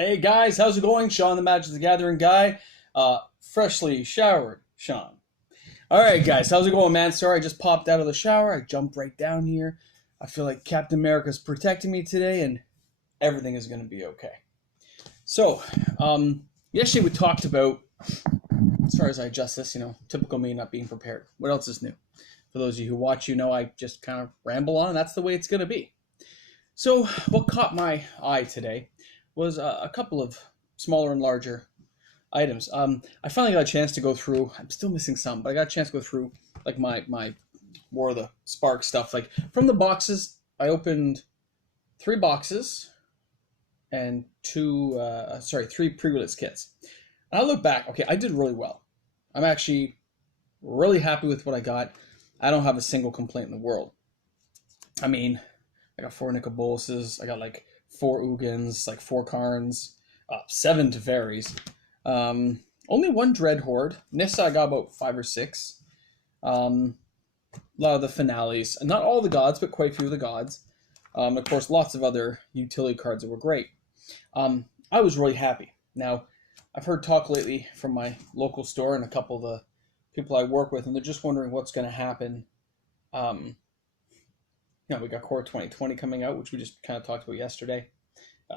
Hey guys, how's it going? Sean the Magic the Gathering guy. Freshly showered, Sean. Alright guys, how's it going, man? Sorry, I just popped out of the shower. I jumped right down here. I feel like Captain America's protecting me today and everything is going to be okay. So, yesterday we talked about, as far as I adjust this, typical me not being prepared. What else is new? For those of you who watch, I just kind of ramble on, and that's the way it's going to be. So, what caught my eye today was a couple of smaller and larger items. I finally got a chance to go through. I'm still missing some, but I got a chance to go through like my more of the Spark stuff. Like from the boxes, I opened 3 boxes and three pre-release kits. And I look back. Okay, I did really well. I'm actually really happy with what I got. I don't have a single complaint in the world. I mean, I got 4 Nicol Boluses. I got like 4 Ugins, like 4 Karns, 7 Teferis. Only 1 Dread Horde. Nissa I got about 5 or 6. A lot of the finales. Not all the gods, but quite a few of the gods. Of course, lots of other utility cards that were great. I was really happy. Now, I've heard talk lately from my local store and a couple of the people I work with, and they're just wondering what's going to happen. We got Core 2020 coming out, which we just kind of talked about yesterday.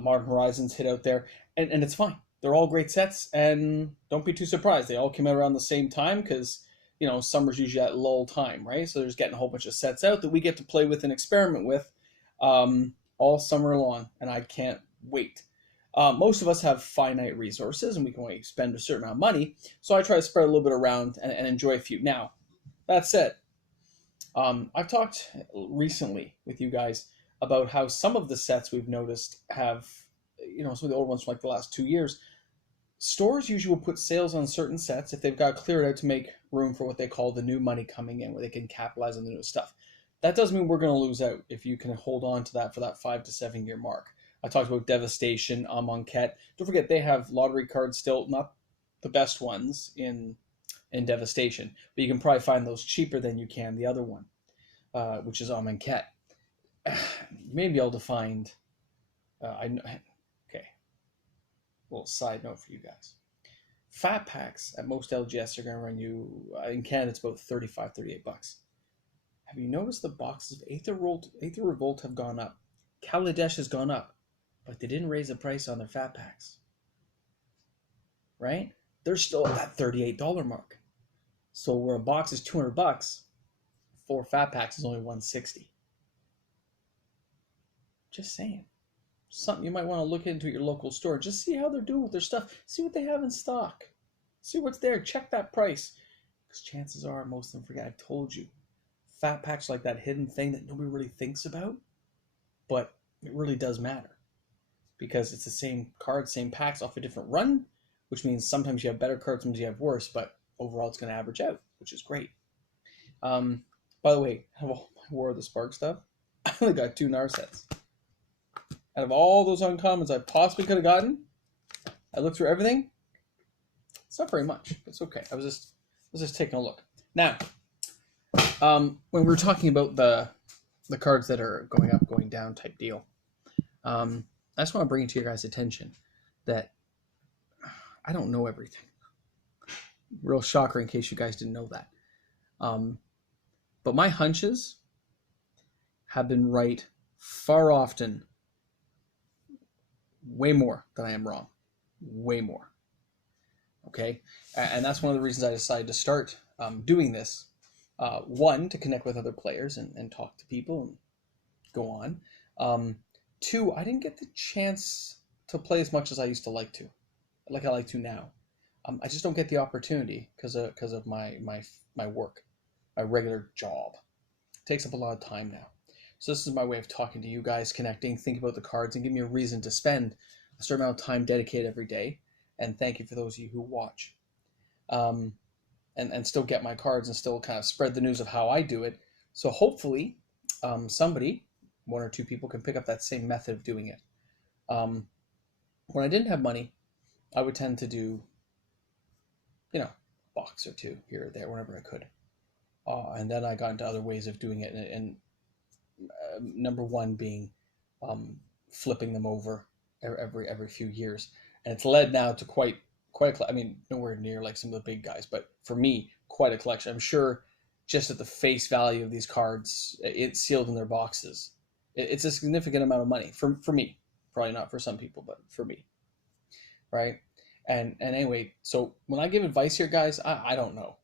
Modern Horizons hit out there, and it's fine. They're all great sets, and don't be too surprised. They all came out around the same time because, summer's usually at lull time, right? So there's getting a whole bunch of sets out that we get to play with and experiment with all summer long, and I can't wait. Most of us have finite resources, and we can only spend a certain amount of money, so I try to spread a little bit around and enjoy a few. Now, that said, I've talked recently with you guys about how some of the sets we've noticed have, some of the old ones from like the last 2 years, stores usually will put sales on certain sets if they've got to clear it out to make room for what they call the new money coming in, where they can capitalize on the new stuff. That doesn't mean we're going to lose out if you can hold on to that for that 5 to 7 year mark. I talked about Devastation, Amonkhet. Don't forget they have lottery cards still, not the best ones in Devastation, but you can probably find those cheaper than you can the other one, which is Amonkhet. You may be able to find. Okay. Little side note for you guys. Fat packs at most LGS are going to run you in Canada. It's about $35-$38. Have you noticed the boxes of Aether Revolt have gone up? Kaladesh has gone up, but they didn't raise the price on their fat packs. Right? They're still at that $38 mark. So where a box is $200, 4 fat packs is only $160. Just saying. Something you might want to look into at your local store. Just see how they're doing with their stuff. See what they have in stock. See what's there. Check that price. Because chances are most of them forget. I've told you. Fat packs are like that hidden thing that nobody really thinks about. But it really does matter. Because it's the same cards, same packs off a different run. Which means sometimes you have better cards, sometimes you have worse. But overall it's going to average out. Which is great. By the way, out of all my War of the Spark stuff, I only got 2 Nar sets. Out of all those uncommons I possibly could have gotten, I looked through everything. It's not very much. It's okay. I was just taking a look. Now, when we were talking about the cards that are going up, going down type deal, I just want to bring it to your guys' attention that I don't know everything. Real shocker in case you guys didn't know that. But my hunches have been right far often. Way more than I am wrong. Way more. Okay? And that's one of the reasons I decided to start doing this. 1, to connect with other players and talk to people and go on. 2, I didn't get the chance to play as much as I used to like to. Like I like to now. I just don't get the opportunity because of my work. My regular job. It takes up a lot of time now. So this is my way of talking to you guys, connecting, think about the cards, and give me a reason to spend a certain amount of time dedicated every day. And thank you for those of you who watch. And still get my cards and still kind of spread the news of how I do it. So hopefully somebody, 1 or 2 people, can pick up that same method of doing it. When I didn't have money, I would tend to do, a box or 2 here or there, whenever I could. And then I got into other ways of doing it. And number 1 being flipping them over every few years, and it's led now to quite I mean, nowhere near like some of the big guys, but for me, quite a collection. I'm sure just at the face value of these cards, it's sealed in their boxes. It's a significant amount of money for me. Probably not for some people, but for me, right? And anyway, so when I give advice here, guys, I don't know.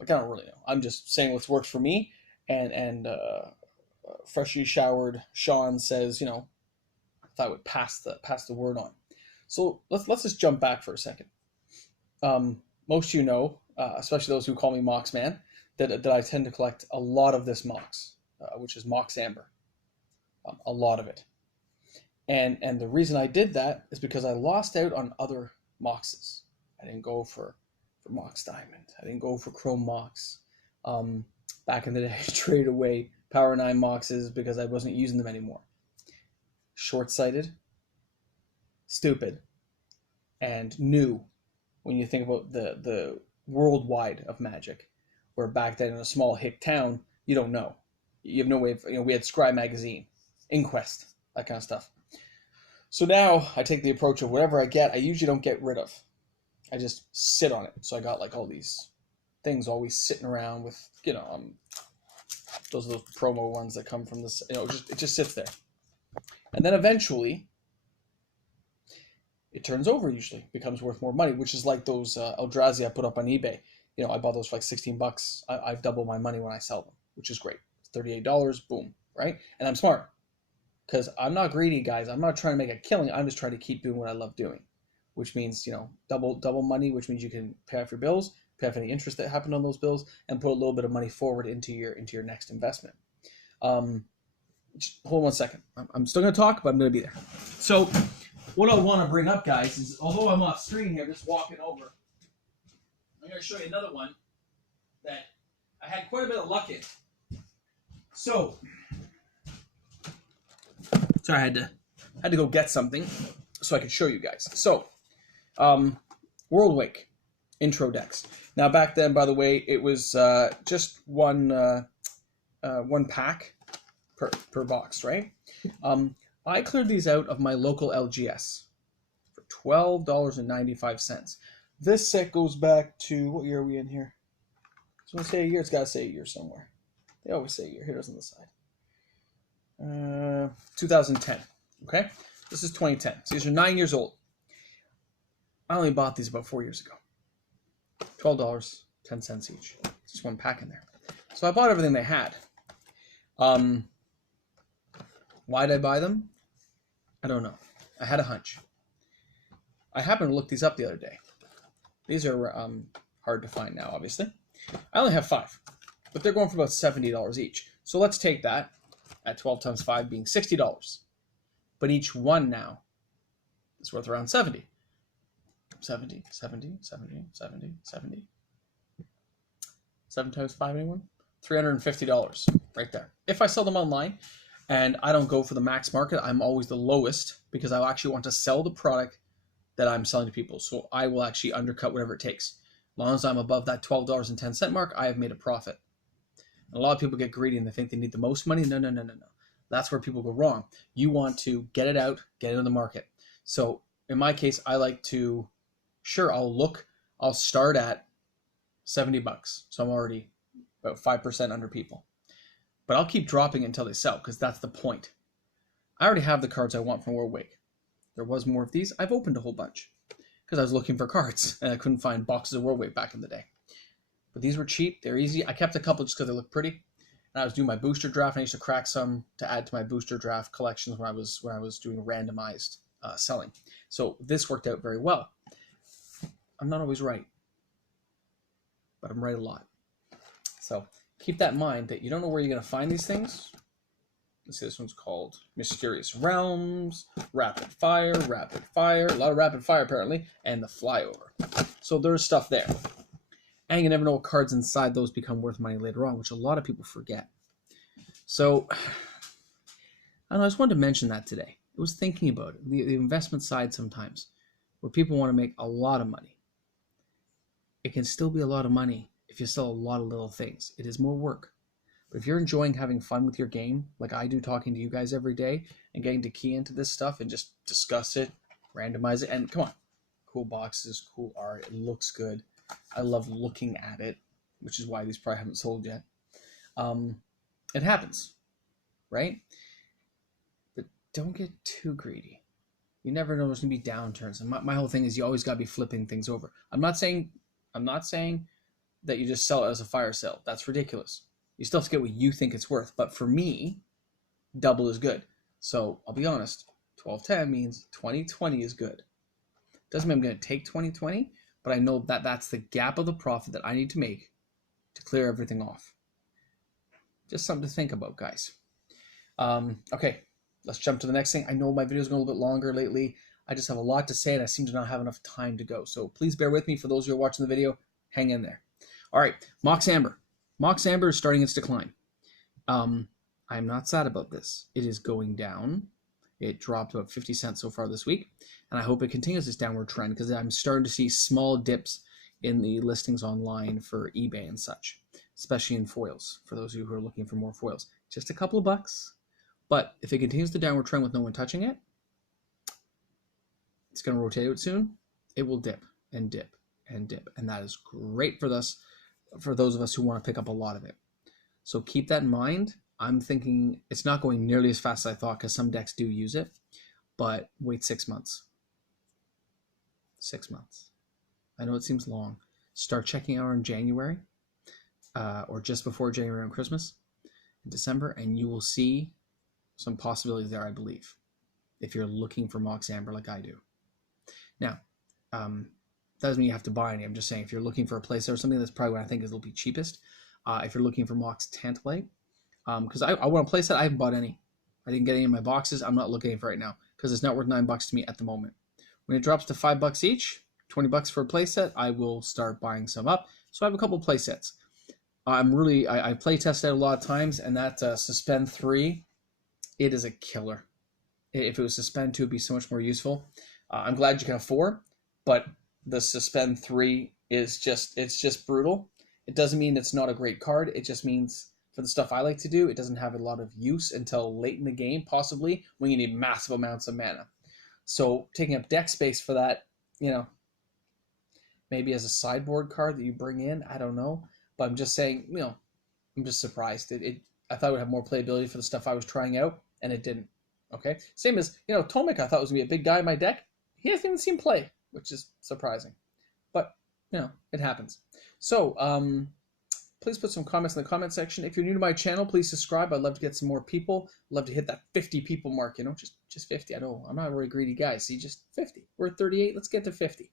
Like, I don't really know. I'm just saying what's worked for me. And freshly showered Sean says, you know, if I would pass the word on. So let's just jump back for a second. Most of you know, especially those who call me Mox Man, that I tend to collect a lot of this Mox, which is Mox Amber, a lot of it. And the reason I did that is because I lost out on other Moxes. I didn't go for Mox Diamond. I didn't go for Chrome Mox. Back in the day, I traded away Power 9 Moxes because I wasn't using them anymore. Short-sighted, stupid, and new when you think about the worldwide of Magic, where back then in a small hick town, you don't know. You have no way of, you know, we had Scry Magazine, Inquest, that kind of stuff. So now I take the approach of whatever I get, I usually don't get rid of. I just sit on it. So I got like all these things always sitting around with, you know, those are those promo ones that come from this, you know, it just sits there. And then eventually it turns over, usually becomes worth more money, which is like those Eldrazi I put up on eBay. You know, I bought those for like $16. I've doubled my money when I sell them, which is great. $38, boom, right? And I'm smart because I'm not greedy, guys. I'm not trying to make a killing. I'm just trying to keep doing what I love doing, which means, you know, double money, which means you can pay off your bills, pay off any interest that happened on those bills, and put a little bit of money forward into your next investment. Hold on one second. I'm still going to talk, but I'm going to be there. So what I want to bring up, guys, is although I'm off screen here, just walking over, I'm going to show you another one that I had quite a bit of luck in. So, sorry, I had to go get something so I could show you guys. So, World Wake intro decks. Now back then, by the way, it was just one pack per box, right? I cleared these out of my local LGS for $12.95. This set goes back to, what year are we in here? So when I say a year, it's got to say a year somewhere. They always say a year. Here it is on the side. 2010. Okay? This is 2010. So these are 9 years old. I only bought these about 4 years ago. $12.10 each. Just one pack in there. So I bought everything they had. Why did I buy them? I don't know. I had a hunch. I happened to look these up the other day. These are hard to find now, obviously. I only have 5, but they're going for about $70 each. So let's take that at 12 times 5 being $60. But each one now is worth around 70. 70, 70, 70, 70, 70. 7 times 5, anyone? $350 right there. If I sell them online and I don't go for the max market, I'm always the lowest because I actually want to sell the product that I'm selling to people. So I will actually undercut whatever it takes. As long as I'm above that $12.10 mark, I have made a profit. And a lot of people get greedy and they think they need the most money. No. That's where people go wrong. You want to get it out, get it in the market. So in my case, I like to, sure, I'll start at $70. So I'm already about 5% under people. But I'll keep dropping it until they sell because that's the point. I already have the cards I want from World Wake. There was more of these. I've opened a whole bunch because I was looking for cards and I couldn't find boxes of World Wake back in the day. But these were cheap. They're easy. I kept a couple just because they look pretty. And I was doing my booster draft and I used to crack some to add to my booster draft collections when I was doing randomized selling. So this worked out very well. I'm not always right, but I'm right a lot. So keep that in mind that you don't know where you're going to find these things. Let's see, this one's called Mysterious Realms, Rapid Fire, a lot of Rapid Fire apparently, and the Flyover. So there's stuff there. And you never know what cards inside those become worth money later on, which a lot of people forget. So, I don't know, I just wanted to mention that today. I was thinking about it, the investment side sometimes, where people want to make a lot of money. It can still be a lot of money if you sell a lot of little things. It is more work. But if you're enjoying having fun with your game, like I do, talking to you guys every day and getting to key into this stuff and just discuss it, randomize it, and come on, cool boxes, cool art, it looks good. I love looking at it, which is why these probably haven't sold yet. It happens, right? But don't get too greedy. You never know there's gonna be downturns. And my whole thing is you always gotta be flipping things over. I'm not saying that you just sell it as a fire sale. That's ridiculous. You still have to get what you think it's worth. But for me, double is good. So I'll be honest, 1210 means 2020 is good. Doesn't mean I'm going to take 2020, but I know that that's the gap of the profit that I need to make to clear everything off. Just something to think about, guys. Okay, let's jump to the next thing. I know my videos are going a little bit longer lately. I just have a lot to say, and I seem to not have enough time to go. So please bear with me. For those who are watching the video, hang in there. All right, Mox Amber. Mox Amber is starting its decline. I'm not sad about this. It is going down. It dropped about 50 cents so far this week, and I hope it continues this downward trend because I'm starting to see small dips in the listings online for eBay and such, especially in foils, for those of you who are looking for more foils. Just a couple of bucks, but if it continues the downward trend with no one touching it, it's going to rotate out soon. It will dip and dip and dip, and that is great for us, for those of us who want to pick up a lot of it. So keep that in mind. I'm thinking it's not going nearly as fast as I thought because some decks do use it, but wait 6 months. 6 months. I know it seems long. Start checking out in January or just before January on Christmas in December, and you will see some possibilities there, I believe, if you're looking for Mox Amber like I do. Now, doesn't mean you have to buy any. I'm just saying if you're looking for a playset or something, that's probably what I think is will be cheapest. If you're looking for Mox Tantalite, because I want a playset, I haven't bought any. I didn't get any in my boxes. I'm not looking for it right now because it's not worth $9 to me at the moment. When it drops to $5 each, $20 for a playset, I will start buying some up. So I have a couple playsets. I play tested a lot of times, and that Suspend 3, it is a killer. If it was Suspend 2, it would be so much more useful. I'm glad you can have 4, but the Suspend 3 is just brutal. It doesn't mean it's not a great card. It just means for the stuff I like to do, it doesn't have a lot of use until late in the game, possibly when you need massive amounts of mana. So taking up deck space for that, maybe as a sideboard card that you bring in, I don't know. But I'm just saying, I'm just surprised. I thought it would have more playability for the stuff I was trying out, and it didn't. Okay, same as Tomek. I thought was gonna be a big guy in my deck. He hasn't even seen play, which is surprising. But it happens. So please put some comments in the comment section. If you're new to my channel, please subscribe. I'd love to get some more people. I'd love to hit that 50 people mark. Just 50. I'm not a really greedy guy. See, just 50. We're at 38. Let's get to 50.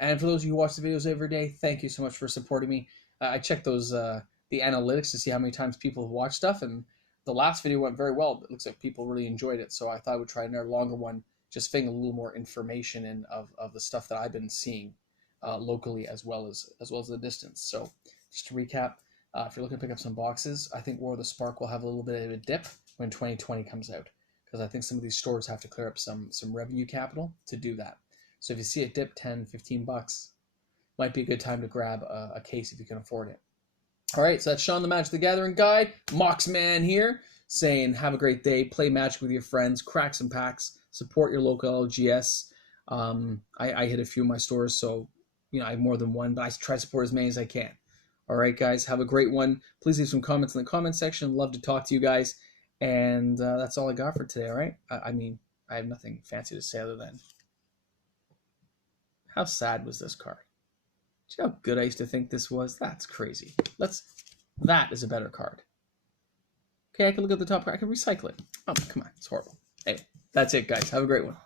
And for those of you who watch the videos every day, thank you so much for supporting me. I check those the analytics to see how many times people have watched stuff, and the last video went very well. It looks like people really enjoyed it, so I thought I would try another longer one, just fitting a little more information in of the stuff that I've been seeing locally as well as the distance. So just to recap, if you're looking to pick up some boxes, I think War of the Spark will have a little bit of a dip when 2020 comes out, because I think some of these stores have to clear up some revenue capital to do that. So if you see it dip 10, 15 bucks, might be a good time to grab a case if you can afford it. All right, so that's Sean the Magic the Gathering guy, Mox Man here, saying have a great day, play Magic with your friends, crack some packs, support your local LGS. I hit a few of my stores, so I have more than one, but I try to support as many as I can. All right, guys, have a great one. Please leave some comments in the comment section. Love to talk to you guys. And that's all I got for today, all right? I mean, I have nothing fancy to say other than how sad was this card? Do you know how good I used to think this was? That's crazy. That is a better card. Okay, I can look at the top card. I can recycle it. Oh, come on. It's horrible. Anyway, that's it, guys. Have a great one.